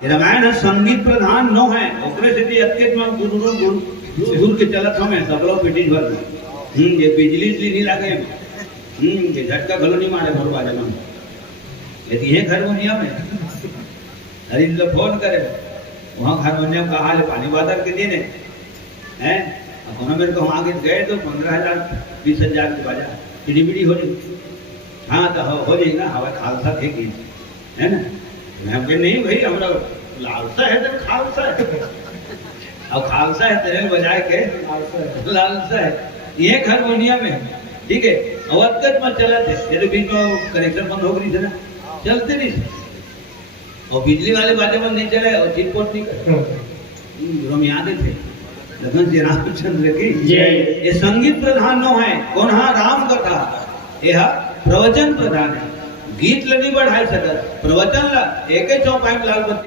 रामायण संगीत प्रधान नो है ओकरे से भी अत्केत में दूर के चलत हमें सब लोग ब्रिटिश भर में ये बिजली नहीं लागे ये झटका भलो नहीं मारे भर बाजे में यदि ये घर बनिया में अरे इनसे फोन करे वहाँ घर बनिया का हाल पानी बादल के दिन है अब मेरे को वहाँ गए तो 15,000 20,000 के बाजा बिड़ी हो रही हाँ तो हो जाएगी ना हवा खालसा थे है ना मैं नहीं भाई हमरा लालसा है तो खालसा है अब खालसा है तेरे बजाय के लालसा है ये घर मोनिया में ठीक है अवतक में चला थे ये तो बीच में कनेक्शन बंद हो गई थी ना चलते नहीं और बिजली वाले बातें बंद नहीं चले और चिटपोट नहीं कर हम याद थे लखन जी रामचंद्र की ये संगीत प्रधान नो है कौन हाँ राम कथा यह प्रवचन प्रधान है गीत ला नहीं बढ़ाई सकत प्रवचन ला एक चौपाई लाल